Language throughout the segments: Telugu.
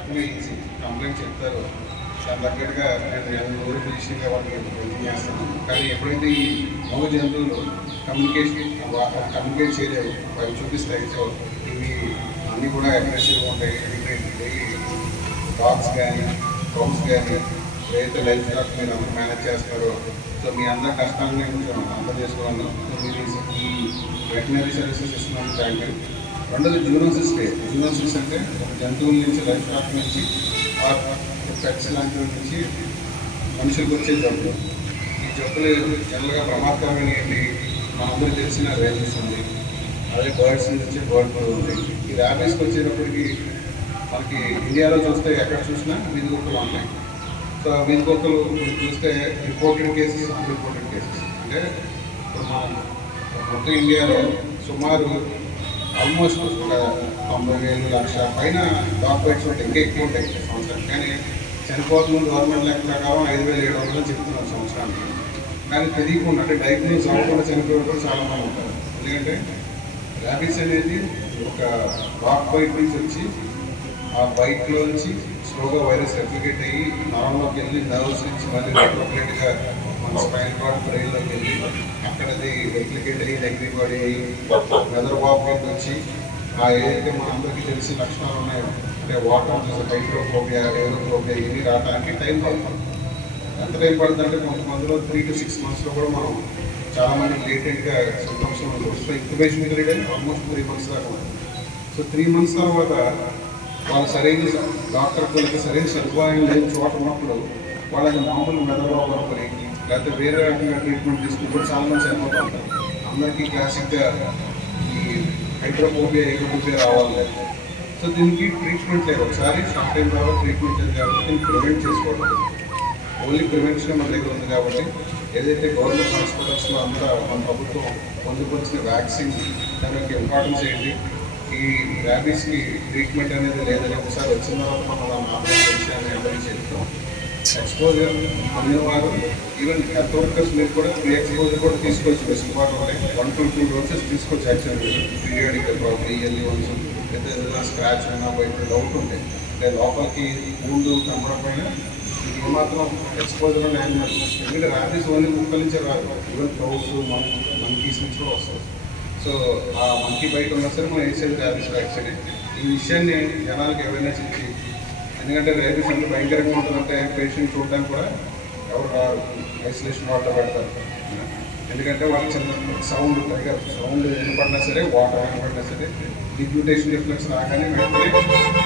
పక్కనే ఇచ్చి కంప్లైంట్ చెప్తారు. దాని తగ్గట్టుగా నేను నేను ఊరు ఫినిషింగ్గా వాళ్ళకి ప్రయత్నం చేస్తాను? కానీ ఎప్పుడైతే ఈ మూగ జంతువులు కమ్యూనికేషన్ కమ్యూనికేట్ చేయలేవు అవి చూపిస్తాయి సో ఇవి అన్నీ కూడా అగ్రెసివ్గా ఉంటాయి. డాగ్స్ కానీ కౌస్ కానీ ఏదైతే లైఫ్ స్టాక్ మీరు మేనేజ్ చేస్తారో సో మీ అందరి కష్టాలని కొంచెం అర్థం సో మీరు ఈ వెటనరీ సర్వీసెస్ ఇస్తున్నాను థ్యాంక్ యూ రెండోది జూనోసిస్ డే జూనోసిస్ అంటే ఒక జంతువుల నుంచి లైఫ్ స్టాక్ నుంచి పెట్స్ లాంటి నుంచి మనుషులకు వచ్చే జబ్బులు. ఈ జబ్బులు జనరల్గా ప్రమాదకరమైన ఏంటి? మనందరికీ తెలిసిన రేబీస్ ఉంది. అదే బర్డ్స్ నుంచి వచ్చే బర్డ్ ఫ్లూ ఉంది. ఈ ర్యాబీస్కి వచ్చేటప్పటికి మనకి ఇండియాలో చూస్తే ఎక్కడ చూసినా వీధి కుక్కలు ఉన్నాయి. సో వీధి కుక్కలు చూస్తే రిపోర్టెడ్ కేసెస్ అన్రిపోర్టెడ్ కేసెస్ అంటే ఇప్పుడు మనం మొత్తం ఇండియాలో సుమారు ఆల్మోస్ట్ ఒక తొంభై వేలు లక్ష పైన డాక్యుమెంట్స్ బైట్స్ ఉంటాయి ఇంకా ఎక్కువ ఉంటాయి సంవత్సరం. కానీ చనిపోతున్న గవర్నమెంట్ లెక్క ప్రకారం ఐదు వేల ఏడు వందలు చెప్తున్నారు సంవత్సరానికి. కానీ తెలియకుండా అంటే డయాగ్నోస్ అవ్వకుండా చనిపోయిన కూడా చాలా మంది ఉంటారు. ఎందుకంటే ర్యాబిస్ అనేది ఒక డాగ్ బైట్ నుంచి వచ్చి ఆ బైక్లో నుంచి స్లోగా వైరస్ రెప్లికేట్ అయ్యి నరంలోకి వెళ్ళి నర్వ్స్ నుంచి మళ్ళీ రెప్లికేట్గా మన స్పైన్ కార్డ్ బ్రెయిన్లోకి వెళ్ళి సెక్రటరీ అది అయ్యి బాడీ అయ్యి వెదర్ వాక్ వచ్చి ఆ ఏదైతే మన అందరికీ తెలిసిన లక్షణాలు ఉన్నాయో అంటే వాటర్ హైడ్రోఫోబియా ఏరోఫోబియా ఇవి రావడానికి టైం పడుతుంది ఎంత టైం పడుతుంది అంటే కొంతమందిలో త్రీ టు సిక్స్ మంత్స్లో కూడా మనం చాలా మంది లేటెంట్గా సిమ్టమ్స్ వస్తాయి. ఇంక్యుబేషన్ పీరియడ్ అయితే ఆల్మోస్ట్ త్రీ మంత్స్ దాకా ఉంటుంది. సో త్రీ మంత్స్ తర్వాత వాళ్ళు సరైన డాక్టర్ వాళ్ళకి సరైన సదుపాయం లేని చోట ఉన్నప్పుడు వాళ్ళకి మామూలు మెదడు ఒకరి లేకపోతే వేరే రకంగా ట్రీట్మెంట్ తీసుకుంటే చాలా మంది చనిపోతూ ఉంటారు. అందరికీ క్లాసిక్గా ఈ హైడ్రోఫోబియా హైడ్రోఫోబియా రావాలి. సో దీనికి ట్రీట్మెంట్ లేదు. ఒకసారి షార్ట్ టైం తర్వాత ట్రీట్మెంట్ లేదు కాబట్టి దీన్ని ప్రివెంట్ చేసుకోవడం. ఓన్లీ ప్రివెన్షన్ మన దగ్గర ఉంది కాబట్టి ఏదైతే గవర్నమెంట్ హాస్పిటల్స్లో అంతా మన ప్రభుత్వం పొందుపరిచిన వ్యాక్సిన్ దాని యొక్క ఇంపార్టెన్స్ ఏంటి? ఈ ర్యాబీస్కి ట్రీట్మెంట్ అనేది లేదని ఒకసారి వచ్చిన తర్వాత మనం ఆ విషయాన్ని అందరికీ చెప్తాం ఎక్స్పోజర్ అందిన వారు ఈవెన్ హెల్త్ వర్కర్స్ మీరు కూడా ఫ్రీ ఎక్స్పోజర్ కూడా తీసుకోవచ్చు బెస్ట్ ఉంటాయి వన్ టు టూ డోసెస్ తీసుకోవచ్చు యాక్చువల్గా పీరియాడికల్ ప్రాబ్లమ్ ఇయర్లీ వన్స్ లేదా ఏదైనా స్క్రాచ్ అయినా బయట డౌట్ ఉంటాయి లేదా లోపలికి ముందు కనపడకపోయినా ఇది ఏమాత్రం ఎక్స్పోజర్ అని యానిమల్ ఎందుకంటే ర్యాబీస్ ఓన్లీ ముక్కల నుంచే రాదు. ఈవెన్ క్రౌస్ మంకీస్ నుంచి కూడా వస్తుంది సో ఆ మంకీ బయట ఉన్నా సరే మనం వేసేది ర్యాబీస్ వ్యాక్సిన్ ఈ విషయాన్ని జనాలకు అవేర్నెస్ ఇచ్చి ఎందుకంటే రేబీస్ అంటే భయంకరంగా ఉంటుందంటే పేషెంట్ చూడడానికి కూడా ఎవరు రారు. ఐసోలేషన్ వాటర్ పెడతారు ఎందుకంటే వాళ్ళు చిన్న సౌండ్ టైగర్ సౌండ్ వినపడినా సరే వాటర్ వినపడినా సరే డిగ్యూటేషన్ రిఫ్లెక్స్ రాగానే వెంటనే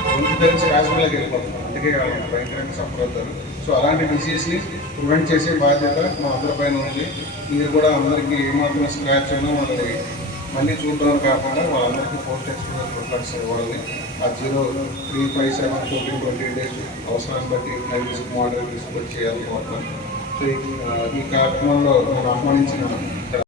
గొంతు తెలిసి కాశ్మీర్లోకి వెళ్ళిపోతారు అందుకే వాళ్ళు భయంకరంగా సఫర్ అవుతారు. సో అలాంటి డిసీజ్ని ప్రివెంట్ చేసే బాధ్యత మా అందరిపైన ఉంది. మీరు కూడా అందరికీ ఏమాత్రం స్క్రాచ్ అయినా వాళ్ళని మళ్ళీ చూడడం కాకుండా వాళ్ళందరికీ పోస్ట్ ఎక్స్పీరియన్స్ రిఫ్లెక్స్ ఇవ్వాలని ఆ zero three five seven fourteen twenty days అవసరాన్ని బట్టి హై మోడల్ రిస్క్ చేయాలి సో ఈ- ఈ కార్యక్రమంలో నేను ఆహ్వానించిన